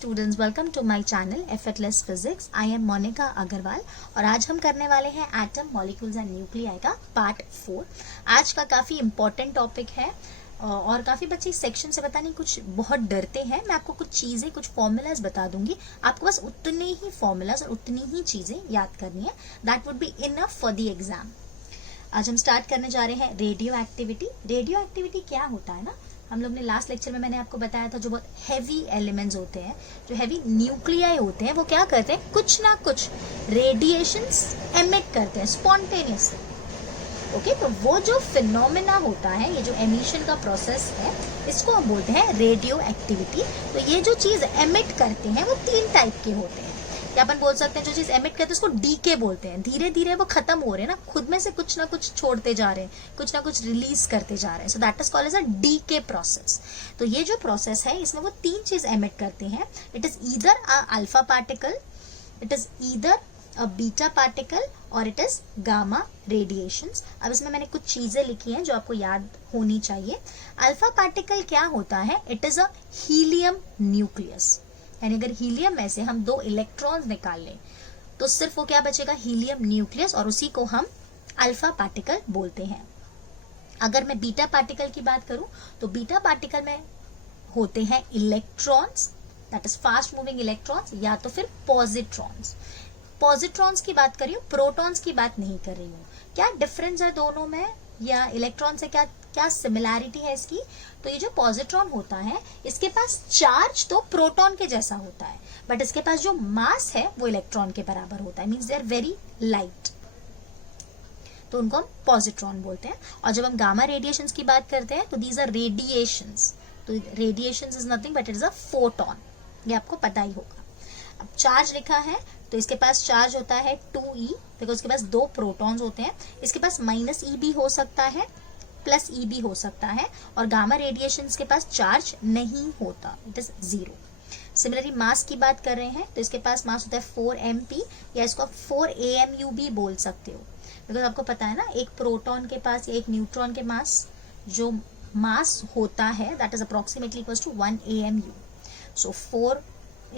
Students, welcome to my channel effortless physics. I am Monika Agarwal और आज हम करने वाले हैं एटम, मॉलिक्यूल्स एंड न्यूक्लियाई का पार्ट 4। आज का काफ़ी इंपॉर्टेंट टॉपिक है और काफ़ी बच्चे इस सेक्शन से पता नहीं कुछ बहुत डरते हैं। मैं आपको कुछ चीज़ें, कुछ फॉर्मूलाज बता दूंगी, आपको बस उतने ही फॉर्मूलाज और उतनी ही चीज़ें याद करनी है। That would be enough for the exam. आज हम स्टार्ट करने जा रहे हैं रेडियो एक्टिविटी। रेडियो एक्टिविटी क्या होता है ना, हम लोग ने लास्ट लेक्चर में मैंने आपको बताया था, जो बहुत हैवी एलिमेंट्स होते हैं, जो हैवी न्यूक्लियाई होते हैं, वो क्या करते हैं, कुछ ना कुछ रेडिएशंस एमिट करते हैं स्पॉन्टेनियसली। ओके, तो वो जो फिनोमेना होता है, ये जो एमिशन का प्रोसेस है, इसको हम बोलते हैं रेडियो एक्टिविटी। तो ये जो चीज एमिट करते हैं वो 3 टाइप के होते हैं, या अपन बोल सकते हैं जो चीज एमिट करते हैं उसको डीके बोलते हैं। धीरे धीरे वो खत्म हो रहे हैं ना, खुद में से कुछ ना कुछ छोड़ते जा रहे हैं, कुछ ना कुछ रिलीज करते जा रहे हैं। So that is called as a decay process. तो ये जो प्रोसेस है, इसमें वो 3 चीज एमिट करते हैं। It is either a alpha particle, it is either a beta particle और इट इज गामा रेडिएशंस। अब इसमें मैंने कुछ चीजें लिखी हैं जो आपको याद होनी चाहिए। अल्फा पार्टिकल क्या होता है, it is a helium nucleus. यानी अगर हीलियम में से हम 2 इलेक्ट्रॉन्स निकाल लें तो सिर्फ वो क्या बचेगा, हीलियम न्यूक्लियस, और उसी को हम अल्फा पार्टिकल बोलते हैं। अगर मैं बीटा पार्टिकल की बात करूं तो बीटा पार्टिकल में होते हैं electrons, that is fast moving electrons, या तो फिर पॉजिट्रॉन्स। पॉजिट्रॉन्स की बात कर रही हूँ, प्रोटॉन्स की बात नहीं कर रही हूँ। क्या डिफरेंस है दोनों में, या इलेक्ट्रॉन से क्या क्या सिमिलैरिटी है इसकी? तो ये जो पॉजिट्रॉन होता है, इसके पास चार्ज तो प्रोटॉन के जैसा होता है, बट इसके पास जो मास है वो इलेक्ट्रॉन के बराबर होता है। Means they are very light, तो उनको हम पॉजिट्रॉन बोलते हैं। और जब हम गामा रेडिएशंस की बात करते हैं तो दीज आर रेडिएशंस। तो radiations is nothing but it is a photon, ये आपको पता ही होगा। अब चार्ज लिखा है तो इसके पास चार्ज होता है 2e, बिकॉज इसके पास 2 प्रोटॉन्स होते हैं। इसके पास -e भी हो सकता है, +e भी हो सकता है, और गामा रेडिएशन के पास चार्ज नहीं होता, इट इज 0। सिमिलरली मास की बात कर रहे हैं तो इसके पास मास होता है 4mp, या इसको आप 4amu भी बोल सकते हो, बिकॉज आपको पता है ना, एक प्रोटॉन के पास या एक न्यूट्रॉन के पास जो मास होता है that is approximately equals to 1amu। So 4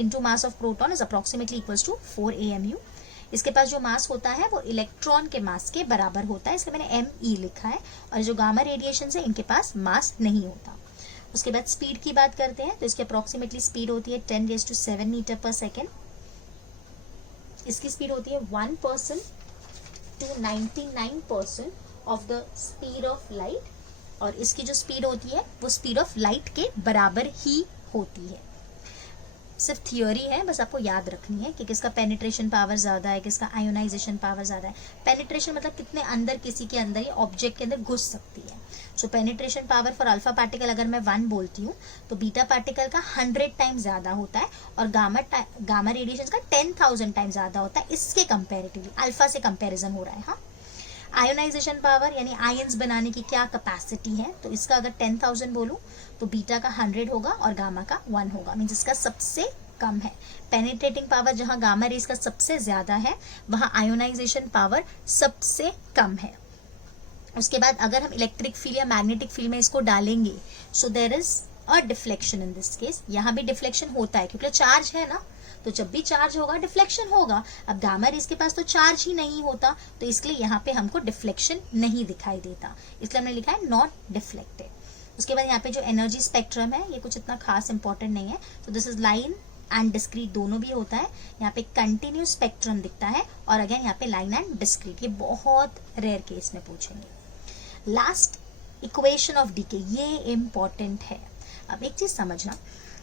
into mass of proton is approximately equals to 4amu। इसके पास जो मास होता है वो इलेक्ट्रॉन के मास के बराबर होता है, इसलिए मैंने me लिखा है। और जो गामा रेडिएशन है, इनके पास मास नहीं होता। उसके बाद स्पीड की बात करते हैं तो इसकी अप्रोक्सीमेटली स्पीड होती है 10⁻⁷ मीटर पर सेकेंड। इसकी स्पीड होती है 1% to 99% of the speed of light, और इसकी जो स्पीड होती है वो स्पीड ऑफ लाइट के बराबर ही होती है। सिर्फ थियोरी है, बस आपको याद रखनी है कि किसका पेनिट्रेशन पावर ज्यादा है, किसका आयोनाइजेशन पावर ज्यादा है। पेनिट्रेशन मतलब कितने अंदर, किसी के अंदर या ऑब्जेक्ट के अंदर घुस सकती है। So penetration power for alpha particle अगर मैं 1 बोलती हूँ तो बीटा पार्टिकल का 100 टाइम ज्यादा होता है, और गामा रेडिएशन का 10,000 टाइम ज्यादा होता है। इसके कंपेरेटिवली अल्फा से कंपेरिजन हो रहा है। हाँ, आयोनाइजेशन पावर यानी आयंस बनाने की क्या कैपेसिटी है, तो इसका अगर 10,000 बोलूं तो बीटा का 100 होगा और गामा का 1 होगा, मींस इसका सबसे कम है। पेनिट्रेटिंग पावर जहां गामा रेज का सबसे ज्यादा है, वहां आयोनाइजेशन पावर सबसे कम है। उसके बाद अगर हम इलेक्ट्रिक फील्ड या मैग्नेटिक फील्ड में इसको डालेंगे, so there is a deflection in this case. यहाँ भी डिफ्लेक्शन होता है क्योंकि चार्ज है ना, तो जब भी चार्ज होगा डिफ्लेक्शन होगा। अब गामा रेज के पास तो चार्ज ही नहीं होता, तो इसलिए यहाँ पे हमको डिफ्लेक्शन नहीं दिखाई देता, इसलिए हमने लिखा है नॉट डिफ्लेक्टेड। उसके बाद यहाँ पे जो एनर्जी स्पेक्ट्रम है, ये कुछ इतना खास इंपॉर्टेंट नहीं है। तो this is line and discrete, दोनों भी होता है। यहाँ पे कंटिन्यूस स्पेक्ट्रम दिखता है, और अगेन यहाँ पे लाइन एंड डिस्क्रीट, ये बहुत रेयर केस में पूछेंगे। लास्ट, इक्वेशन ऑफ डीके, ये इम्पॉर्टेंट है। अब एक चीज समझना,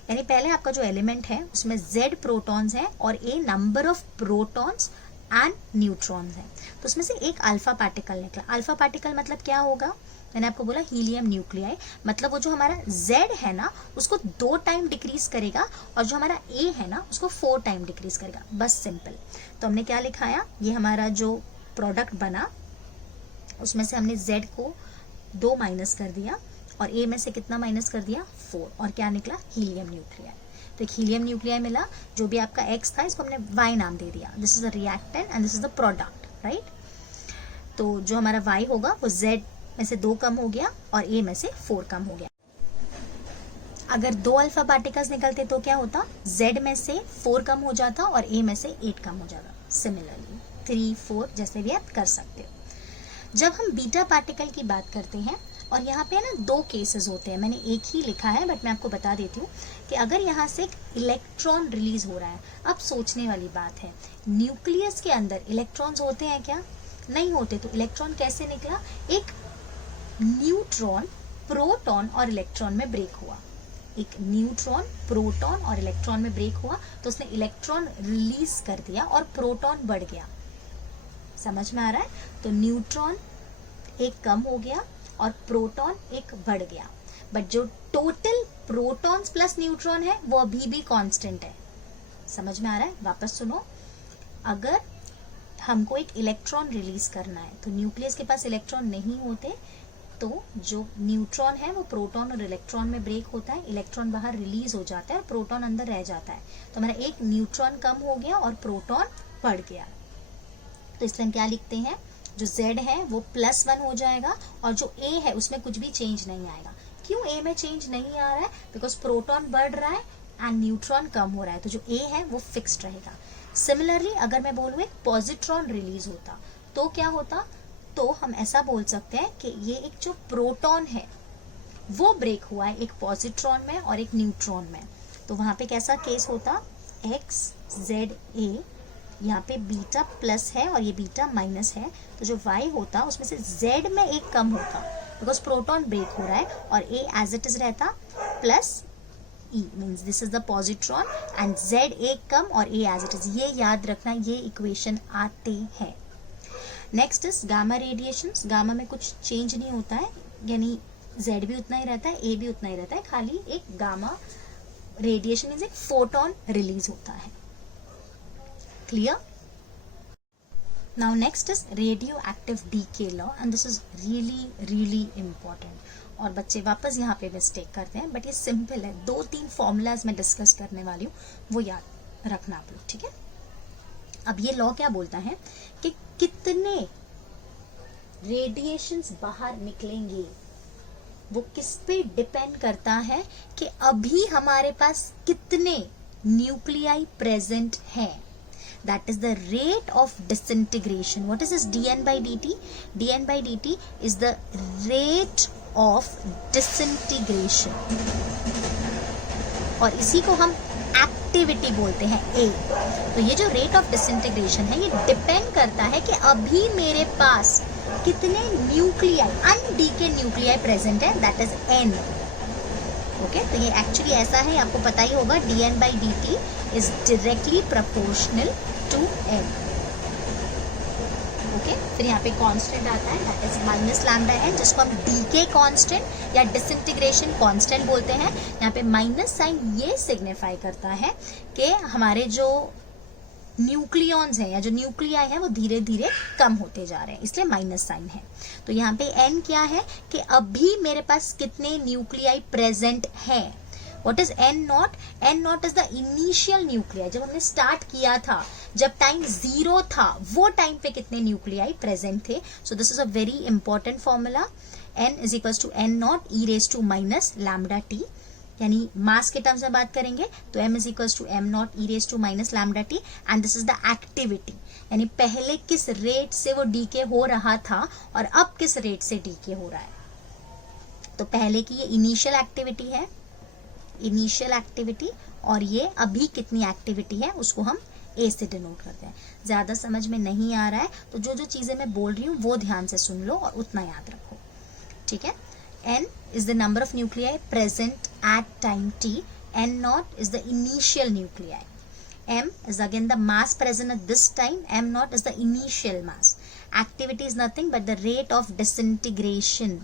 यानी पहले आपका जो एलिमेंट है उसमें Z प्रोटॉन्स है और A number of protons and neutrons है। तो उसमें से एक अल्फा पार्टिकल निकला। अल्फा पार्टिकल मतलब क्या होगा, मैंने आपको बोला हीलियम न्यूक्लियाई, मतलब वो जो हमारा Z है ना उसको 2 टाइम डिक्रीज करेगा, और जो हमारा A है ना उसको 4 टाइम डिक्रीज करेगा। बस सिंपल। तो हमने क्या लिखाया, ये हमारा जो प्रोडक्ट बना उसमें से हमने Z को 2 माइनस कर दिया, और A में से कितना माइनस कर दिया, 4, और क्या निकला, हीलियम न्यूक्लियाई। तो एक हीलियम न्यूक्लियाई मिला, जो भी आपका X था इसको हमने Y नाम दे दिया। This is the reactant and this is the product, right. तो जो हमारा Y होगा वो Z में से 2 कम हो गया और A में से 4 कम हो गया। अगर 2 अल्फा पार्टिकल्स निकलते तो क्या होता, Z में से 4 कम हो जाता और A में से 8 कम हो जाता। सिमिलरली 3, 4 जैसे भी आप कर सकते हो। जब हम बीटा पार्टिकल की बात करते हैं, और यहाँ पे ना 2 केसेस होते हैं, मैंने एक ही लिखा है बट मैं आपको बता देती हूँ कि अगर यहाँ से एक इलेक्ट्रॉन रिलीज हो रहा है, अब सोचने वाली बात है, न्यूक्लियस के अंदर इलेक्ट्रॉन्स होते हैं क्या? नहीं होते। तो इलेक्ट्रॉन कैसे निकला? एक न्यूट्रॉन प्रोटॉन और इलेक्ट्रॉन में ब्रेक हुआ। एक न्यूट्रॉन प्रोटॉन और इलेक्ट्रॉन में ब्रेक हुआ तो उसने इलेक्ट्रॉन रिलीज कर दिया और प्रोटॉन बढ़ गया। समझ में आ रहा है? तो न्यूट्रॉन एक कम हो गया और प्रोटॉन एक बढ़ गया, बट जो टोटल प्रोटॉन्स प्लस न्यूट्रॉन है वो अभी भी कांस्टेंट है। समझ में आ रहा है? वापस सुनो, अगर हमको एक इलेक्ट्रॉन रिलीज करना है तो न्यूक्लियस के पास इलेक्ट्रॉन नहीं होते, तो जो न्यूट्रॉन है वो प्रोटॉन और इलेक्ट्रॉन में ब्रेक होता है, इलेक्ट्रॉन बाहर रिलीज हो जाता है और प्रोटॉन अंदर रह जाता है। तो हमारा एक न्यूट्रॉन कम हो गया और प्रोटॉन बढ़ गया। तो इसलिए हम क्या लिखते हैं, जो Z है वो +1 हो जाएगा और जो A है उसमें कुछ भी चेंज नहीं आएगा। क्यों A में चेंज नहीं आ रहा है? बिकॉज प्रोटॉन बढ़ रहा है एंड न्यूट्रॉन कम हो रहा है, तो जो A है वो फिक्स्ड रहेगा। सिमिलरली अगर मैं बोलूँ एक पॉजिट्रॉन रिलीज होता तो क्या होता? तो हम ऐसा बोल सकते हैं कि ये एक जो प्रोटॉन है वो ब्रेक हुआ है एक पॉजिट्रॉन में और एक न्यूट्रॉन में। तो वहां पे कैसा केस होता? X Z A, यहाँ पे बीटा प्लस है और ये बीटा माइनस है, तो जो Y होता उसमें से Z में एक कम होता बिकॉज प्रोटॉन ब्रेक हो रहा है, और A एज इट इज रहता plus E, means this is the positron and Z एक कम और A एज इट इज। ये याद रखना, ये इक्वेशन आते हैं। Next is gamma radiations. Gamma में कुछ चेंज नहीं होता है, यानी Z भी उतना ही रहता है, A भी उतना ही रहता है, खाली एक गामा रेडिएशन मीन्स एक फोटोन रिलीज होता है। Clear? Now next is radioactive decay law and this is really important। और बच्चे वापस यहाँ पे मिस्टेक करते हैं, बट ये सिंपल है। 2-3 फॉर्मूलाज मैं डिस्कस करने वाली हूँ, वो याद रखना आप लोग, ठीक है? अब ये लॉ क्या बोलता है कि कितने रेडिएशंस बाहर निकलेंगे वो किस पे डिपेंड करता है कि अभी हमारे पास कितने न्यूक्लियाई प्रेजेंट हैं। That is the rate of disintegration. What is this dN by dt? dN by dt is the rate of disintegration. और इसी को हम एक्टिविटी बोलते हैं A। तो ये जो रेट ऑफ डिसइंटीग्रेशन है ये डिपेंड करता है कि अभी मेरे पास कितने न्यूक्लियाई, अनडीके न्यूक्लियाई प्रेजेंट है, दैट इज N। ओके, तो ये एक्चुअली ऐसा है, आपको पता ही होगा, dN by dt is directly proportional to N। Okay, फिर यहाँ पे कांस्टेंट आता है, that is minus lambda n, जिसको हम डीके कांस्टेंट या डिसइंटीग्रेशन कांस्टेंट बोलते हैं। यहाँ पे माइनस साइन ये सिग्निफाई करता है कि हमारे जो न्यूक्लियॉन्स हैं या जो न्यूक्लियाई हैं वो धीरे धीरे कम होते जा रहे हैं, इसलिए माइनस साइन है। तो यहाँ पे n क्या है कि अभी मेरे पास कितने न्यूक्लियाई प्रेजेंट हैं। What is N naught? N naught is the initial nuclei। जब हमने स्टार्ट किया था, जब टाइम 0 था, वो टाइम पे कितने न्यूक्लियाई प्रेजेंट थे। So this is a very important formula. N is equals to N naught e raised to minus lambda t, यानी मास के टर्म्स में बात करेंगे तो m is equals to m naught e raised to minus lambda t and this is the activity, यानी पहले किस rate से वो डीके हो रहा था और अब किस रेट से डीके हो रहा है। तो पहले की ये इनिशियल एक्टिविटी है, इनिशियल एक्टिविटी, और ये अभी कितनी एक्टिविटी है उसको हम A से डिनोट करते हैं। ज्यादा समझ में नहीं आ रहा है तो जो जो चीजें मैं बोल रही हूँ वो ध्यान से सुन लो और उतना याद रखो, ठीक है? N is the number of nuclei present at time t. N naught is the initial nuclei. M is again the mass present at this time. M naught is the initial mass. Activity is nothing but the rate of disintegration.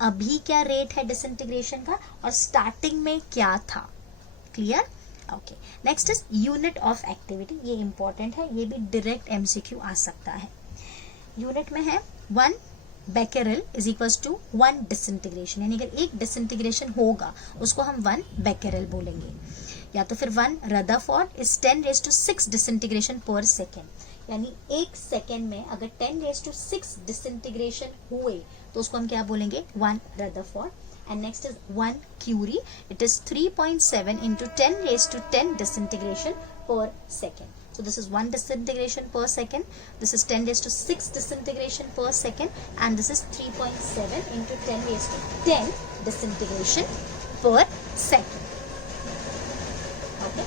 अभी क्या rate है disintegration का और starting में क्या था। Clear? Okay, next is unit of activity. ये important है, ये भी डायरेक्ट एमसीक्यू आ सकता है। यूनिट में है 1 becquerel is equals to 1 disintegration, यानी अगर एक डिसइंटीग्रेशन होगा उसको हम 1 becquerel बोलेंगे, या तो फिर 1 Rutherford is 10 raised to 6 disintegration per second, यानी एक सेकेंड में अगर 10 raised to 6 डिसइंटीग्रेशन हुए तो उसको हम क्या बोलेंगे, 1 Rutherford. And next is 1 Curie. It is 3.7 into 10 raised to 10 disintegration per second. So this is 1 disintegration per second. This is 10 raised to 6 disintegration per second. And this is 3.7 into 10 raised to 10 disintegration per second. Okay.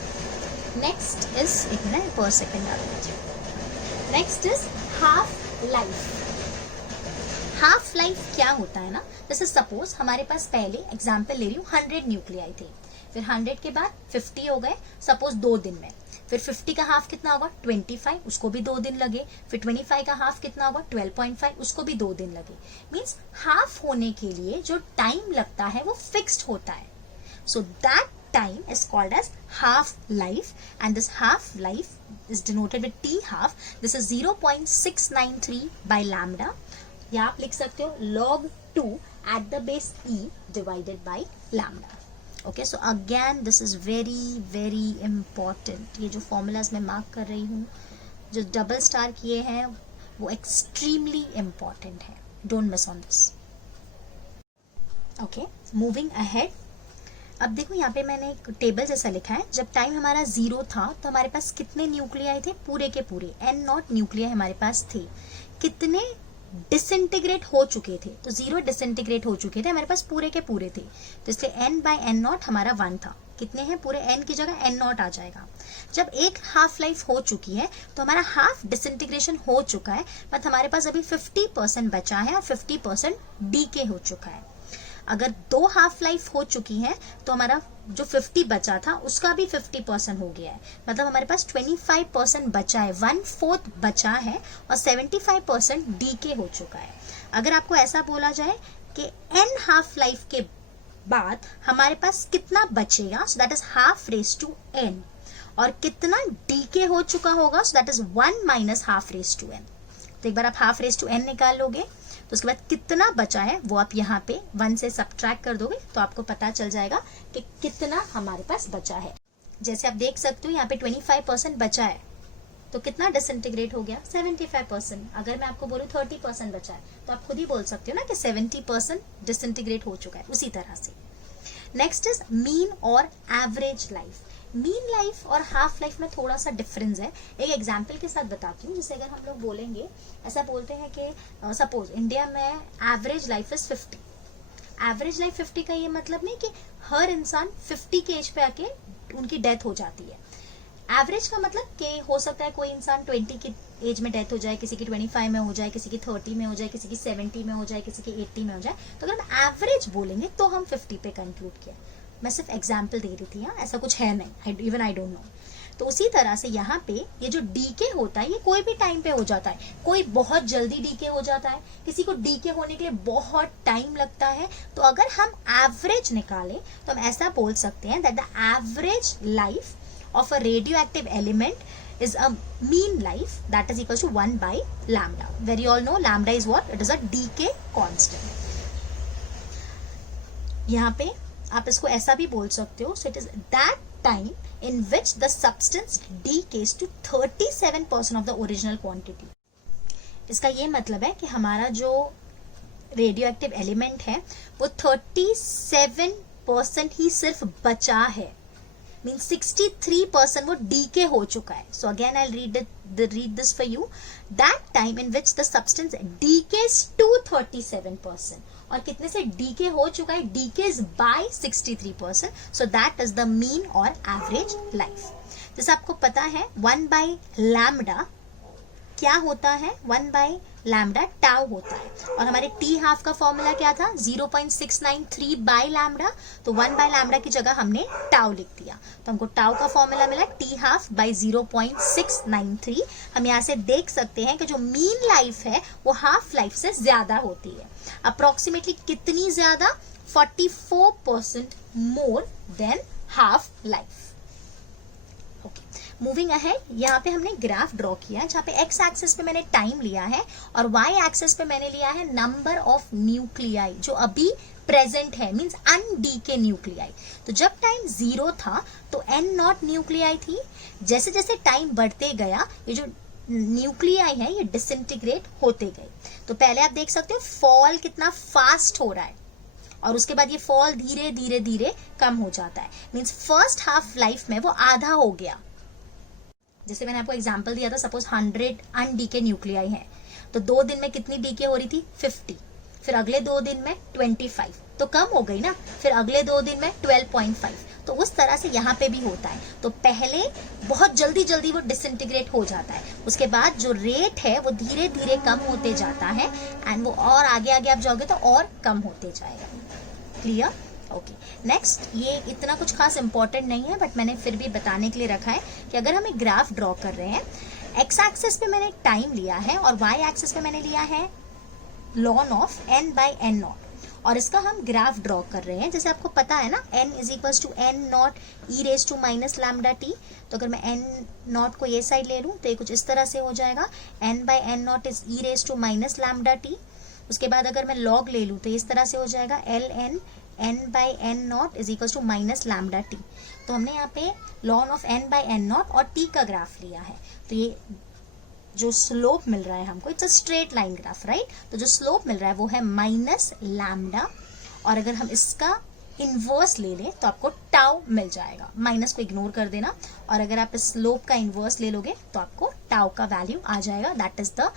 Next is एक minute per second डाल दीजिए. Next is half life. Half life क्या होता है ना, जैसे suppose हमारे पास पहले एग्जाम्पल ले रही हूँ 100 न्यूक्लियाई थे, फिर 100 के बाद 50 हो गए सपोज 2 दिन में, फिर 50 का हाफ कितना होगा 25, उसको भी 2 दिन लगे, फिर 25 का हाफ कितना होगा 12.5, उसको भी 2 दिन लगे. मीन्स हाफ होने के लिए जो टाइम लगता है वो फिक्स्ड होता है. So that time is called as half life, and this half life is denoted with t half. This is 0.693 by lambda. या आप लिख सकते हो log 2 at the base e divided by lambda. Okay, so again this is very important. ये जो formulas मैं mark कर रही हूँ, जो डबल स्टार किए हैं वो extremely important है. Don't miss on this. Okay, moving ahead. अब देखो यहाँ पे मैंने एक टेबल जैसा लिखा है. जब टाइम हमारा 0 था तो हमारे पास कितने न्यूक्लियाई थे, पूरे के पूरे n0 न्यूक्लियाई हमारे पास थे. कितने डिसइंटीग्रेट हो चुके थे, तो 0 डिसइंटीग्रेट हो चुके थे हमारे पास, पूरे के पूरे थे, तो इसलिए n बाय n0 हमारा 1 था. कितने हैं, पूरे n की जगह n0 आ जाएगा. जब एक हाफ लाइफ हो चुकी है तो हमारा हाफ डिसइंटीग्रेशन हो चुका है, मतलब हमारे पास अभी 50% बचा है और 50% डीके हो चुका है. अगर 2 हाफ लाइफ हो चुकी है तो हमारा जो 50 बचा था उसका भी 50% हो गया है, मतलब हमारे पास 25% बचा है, 1/4 बचा है और 75% डीके हो चुका है. अगर आपको ऐसा बोला जाए कि n हाफ लाइफ के बाद हमारे पास कितना बचेगा, so that is half raise to n, और कितना डीके हो चुका होगा, so that is 1 minus half raise to n. तो एक बार आप हाफ रेज टू n निकाल लोगे तो उसके बाद कितना बचा है वो आप यहाँ पे 1 से सब्ट्रैक्ट कर दोगे तो आपको पता चल जाएगा कि कितना हमारे पास बचा है. जैसे आप देख सकते हो यहाँ पे 25% बचा है, तो कितना डिसइंटीग्रेट हो गया, 75%. अगर मैं आपको बोलूँ 30% बचा है तो आप खुद ही बोल सकते हो ना कि 70% डिसइंटीग्रेट हो चुका है. उसी तरह से नेक्स्ट इज मीन और एवरेज लाइफ. मीन लाइफ और हाफ लाइफ में थोड़ा सा डिफरेंस है. एक एग्जाम्पल के साथ बताती हूँ. जैसे अगर हम लोग बोलेंगे, ऐसा बोलते हैं कि सपोज इंडिया में average life is 50. Average life 50 का ये मतलब नहीं कि हर इंसान 50 के एज पे आके उनकी डेथ हो जाती है. एवरेज का मतलब कि हो सकता है कोई इंसान 20 की एज में डेथ हो जाए, किसी की 25 में हो जाए, किसी की 30 में हो जाए, किसी की 70 में हो जाए, किसी की 80 में हो जाए. तो अगर हम एवरेज बोलेंगे तो हम 50 पे कंक्लूड किया. मैं सिर्फ एग्जाम्पल दे रही थी, ऐसा कुछ है नहीं, इवन आई डोंट नो. तो उसी तरह से यहाँ पे ये जो डीके होता है ये कोई भी टाइम पे हो जाता है. कोई बहुत जल्दी डीके हो जाता है, किसी को डीके होने के लिए बहुत टाइम लगता है. तो अगर हम एवरेज निकालें तो हम ऐसा बोल सकते हैं that the average life of a radioactive element is a mean life that is equals to 1 by lambda, where you all know lambda is what? It is a decay constant. यहाँ पे आप इसको ऐसा भी बोल सकते हो, so it is that time in which the substance decays to 37% of the original quantity. इसका ये मतलब है कि हमारा जो रेडियोएक्टिव एलिमेंट है वो 37% ही सिर्फ बचा है. Means 63% वो डीके हो चुका है. So again I'll read this for you. That time in which the substance decays to 37%. और कितने से डीके हो चुका है? Decays by 63%. So that is the mean or average life. जैसे आपको पता है 1 by lambda क्या होता है? 1 by लैम्डा टाउ होता है. और हमारे टी हाफ का फॉर्मूला क्या था? 0.693 बाय लैम्डा. तो 1 बाय लैम्डा की जगह हमने टाउ लिख दिया, तो हमको टाउ का फॉर्मूला मिला टी हाफ बाय 0.693. हम यहाँ से देख सकते हैं कि जो मीन लाइफ है वो हाफ लाइफ से ज्यादा होती है. अप्रोक्सीमेटली कितनी ज्यादा? 44% more than half life. Moving ahead, यहाँ पे हमने ग्राफ ड्रॉ किया जहाँ पे एक्स एक्सिस पे मैंने टाइम लिया है और वाई एक्सिस पे मैंने लिया है नंबर ऑफ न्यूक्लियाई जो अभी प्रेजेंट है, मींस अनडीके न्यूक्लियाई. तो जब टाइम 0 था तो n0 न्यूक्लियाई थी. जैसे जैसे टाइम बढ़ते गया ये जो न्यूक्लियाई है ये डिसइंटीग्रेट होते गए। तो पहले आप देख सकते हो फॉल कितना फास्ट हो रहा है और उसके बाद ये फॉल धीरे धीरे धीरे कम हो जाता है। मींस फर्स्ट हाफ लाइफ में वो आधा हो गया। जैसे मैंने आपको एग्जांपल दिया था, सपोज 100 अनडीके न्यूक्लियाई है तो 2 दिन में कितनी डीके हो रही थी? 50। फिर अगले 2 दिन में 25, तो कम हो गई ना। फिर अगले 2 दिन में 12.5। तो उस तरह से यहाँ पे भी होता है। तो पहले बहुत जल्दी जल्दी वो डिसइंटीग्रेट हो जाता है, उसके बाद जो रेट है वो धीरे धीरे कम होते जाता है एंड वो और आगे आगे आप जाओगे तो और कम होते जाएगा। क्लियर? ओके, नेक्स्ट, ये इतना कुछ खास इंपॉर्टेंट नहीं है बट मैंने फिर भी बताने के लिए रखा है कि अगर हम एक ग्राफ ड्रॉ कर रहे हैं, एक्स एक्सिस पे मैंने टाइम लिया है और वाई एक्सिस पे मैंने लिया है ln ऑफ n/n0 और इसका हम ग्राफ ड्रॉ कर रहे हैं। जैसे आपको पता है ना, n is equal to n0 e raise to minus lambda t. तो अगर मैं n0 को ये साइड ले लूं तो ये कुछ इस तरह से हो जाएगा, n/n0 is e raise to minus lambda t. उसके बाद अगर मैं log ले लूं तो इस तरह से हो जाएगा ln n/n0 is equal to minus lambda t. तो हमने यहाँ पे ln ऑफ n/n0 और t का ग्राफ लिया है। तो ये जो स्लोप मिल रहा है हमको, it's a straight line graph, right. तो जो स्लोप मिल रहा है वो है माइनस लैम्डा और अगर हम इसका इनवर्स ले लें तो आपको टाउ मिल जाएगा। माइनस को इग्नोर कर देना और अगर आप इस स्लोप का इनवर्स ले लोगे तो आपको टाउ का वैल्यू आ जाएगा। दैट इज द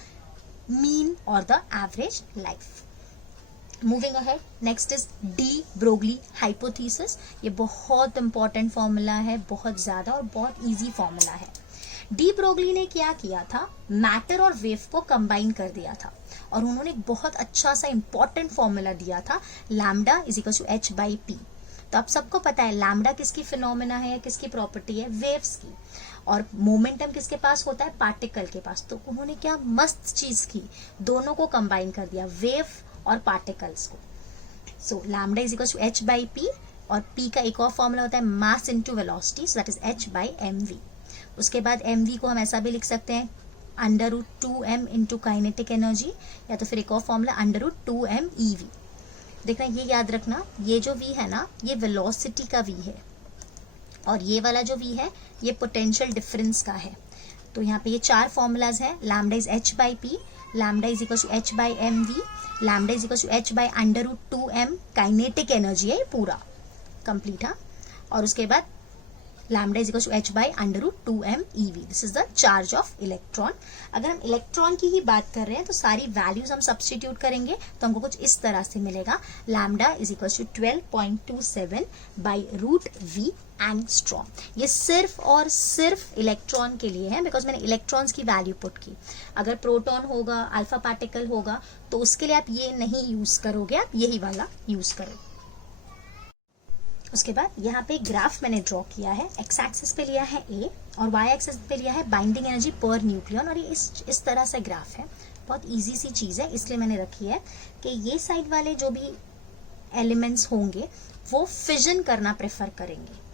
मीन और the average life. Moving ahead, next is de Broglie hypothesis. ये बहुत इंपॉर्टेंट फॉर्मूला है, बहुत ज्यादा और बहुत इजी फॉर्मूला है। डी ब्रोगली ने क्या किया था, मैटर और वेव को कंबाइन कर दिया था और उन्होंने एक बहुत अच्छा सा इंपॉर्टेंट फॉर्मूला दिया था, lambda is equal to h by p. तो आप सबको पता है लैम्डा किसकी फिनोमेना है, किसकी प्रॉपर्टी है, वेव्स की। और मोमेंटम किसके पास होता है, पार्टिकल के पास। तो उन्होंने क्या मस्त चीज की, दोनों को कंबाइन कर दिया, वेव और पार्टिकल्स को। So lambda is equal to h by p और p का एक और फॉर्मूला होता है mass into velocity, so that is h by mv। उसके बाद mv को हम ऐसा भी लिख सकते हैं √2m इंटू काइनेटिक एनर्जी, या तो फिर एक और फॉर्मूला √2m ev। देखना, ये याद रखना, ये जो v है ना, ये वेलोसिटी का v है और ये वाला जो v है ये पोटेंशियल डिफरेंस का है। तो यहाँ पे ये 4 फॉर्मूलाज हैं। Lambda is h by p, lambda is equal to h by mv, lambda is equal to h by √2m, kinetic energy है ये पूरा कंप्लीट। हाँ, और उसके बाद lambda is equal to h by √2m ev। This is the charge of electron. अगर हम electron की ही बात कर रहे हैं तो सारी वैल्यूज हम सब्स्टिट्यूट करेंगे तो हमको कुछ इस तरह से मिलेगा, lambda is equal to 12.27 by √v angstrom. ये सिर्फ और सिर्फ इलेक्ट्रॉन के लिए है बिकॉज मैंने इलेक्ट्रॉन्स की वैल्यू पुट की। अगर प्रोटॉन होगा, अल्फा पार्टिकल होगा तो उसके लिए आप ये नहीं यूज करोगे, आप यही वाला यूज करोगे। उसके बाद यहाँ पे ग्राफ मैंने ड्रॉ किया है, एक्स एक्सिस पे लिया है ए और वाई एक्सिस पे लिया है बाइंडिंग एनर्जी पर न्यूक्लियन और ये इस तरह से ग्राफ है। बहुत इजी सी चीज़ है, इसलिए मैंने रखी है कि ये साइड वाले जो भी एलिमेंट्स होंगे वो फिजन करना प्रेफर करेंगे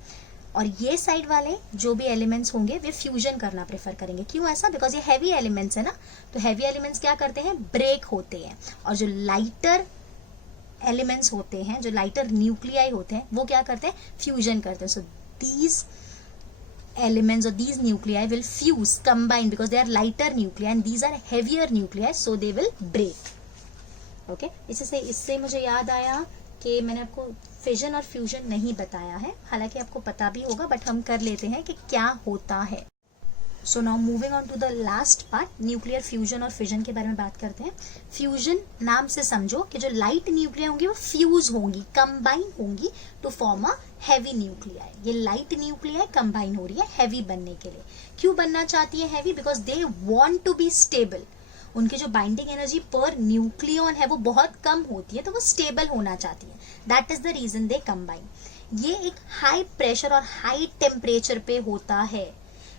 और ये साइड वाले जो भी एलिमेंट्स होंगे वे फ्यूजन करना प्रेफर करेंगे। क्यों ऐसा? बिकॉज ये हैवी एलिमेंट्स है ना, तो हैवी एलिमेंट्स क्या करते हैं, ब्रेक होते हैं और जो लाइटर एलिमेंट्स होते हैं, जो लाइटर न्यूक्लियाई होते हैं, वो क्या करते हैं, फ्यूजन करते हैं। So these elements or these nuclei will fuse, combine because they are lighter nuclei and these are heavier nuclei, so they will break. Okay? इससे मुझे याद आया कि मैंने आपको फिजन और फ्यूजन नहीं बताया है, हालांकि आपको पता भी होगा बट हम कर लेते हैं कि क्या होता है। So now moving on to the last part, nuclear fusion और फिजन के बारे में बात करते हैं। फ्यूजन नाम से समझो कि जो लाइट न्यूक्लिया होंगी वो फ्यूज होंगी, कंबाइन होंगी to form a heavy nuclei. ये लाइट न्यूक्लियाई कंबाइन हो रही है हैवी बनने के लिए। क्यों बनना चाहती है heavy? Because they want to be stable. उनकी जो बाइंडिंग एनर्जी पर न्यूक्लियन है वो बहुत कम होती है, तो वो स्टेबल होना चाहती है। That is the reason they combine. ये एक हाई प्रेशर और हाई टेम्परेचर पे होता है,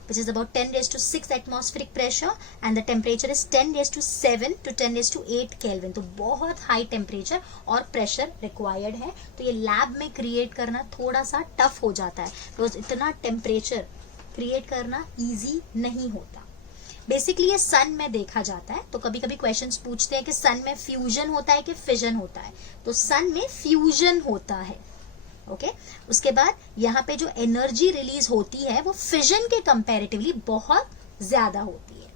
which is about 10 raised to 6 atmospheric pressure and the temperature is 10 raised to 7 to 10 raised to 8 Kelvin। तो बहुत हाई टेम्परेचर और प्रेशर रिक्वायर्ड है। तो ये लैब में क्रिएट करना थोड़ा सा टफ हो जाता है बिकॉज इतना टेम्परेचर क्रिएट करना इजी नहीं होता। बेसिकली ये सन में देखा जाता है, तो कभी कभी क्वेश्चंस पूछते हैं कि सन में फ्यूजन होता है कि फिजन होता है, तो सन में फ्यूजन होता है। ओके उसके बाद यहाँ पे जो एनर्जी रिलीज होती है वो फिजन के कंपैरेटिवली बहुत ज्यादा होती है।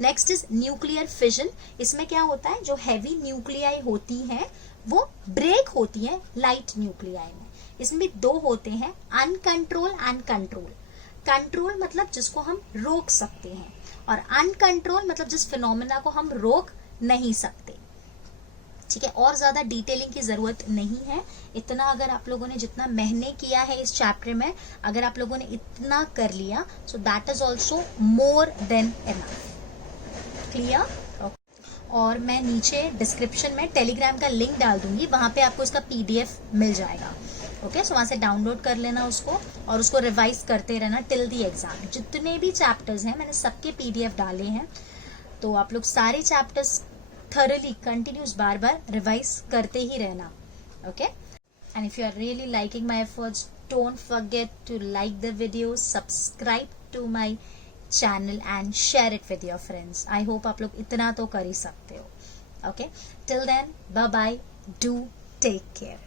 Next is nuclear fission. इसमें क्या होता है, जो हैवी न्यूक्लियाई होती हैं वो ब्रेक होती हैं लाइट न्यूक्लियाई में। इसमें 2 होते हैं, अनकंट्रोल एंड कंट्रोल। कंट्रोल मतलब जिसको हम रोक सकते हैं, और अनकंट्रोल मतलब जिस फिनोमेना को हम रोक नहीं सकते। ठीक है, और ज्यादा डिटेलिंग की जरूरत नहीं है। इतना अगर आप लोगों ने जितना महीने किया है इस चैप्टर में, अगर आप लोगों ने इतना कर लिया, सो that is also more than enough. Clear? और मैं नीचे डिस्क्रिप्शन में टेलीग्राम का लिंक डाल दूंगी, वहां पे आपको इसका PDF मिल जाएगा। ओके, सो वहां से डाउनलोड कर लेना उसको, और उसको रिवाइज करते रहना टिल दी एग्जाम। जितने भी चैप्टर्स हैं मैंने सबके PDF डाले हैं, तो आप लोग सारे चैप्टर्स थॉरली कंटिन्यूस बार बार रिवाइज करते ही रहना। Okay, and if you are really liking my efforts, don't forget to like the video, subscribe to my channel and share it with your friends. I hope आप लोग इतना तो कर ही सकते हो। Okay, till then bye bye, do take care.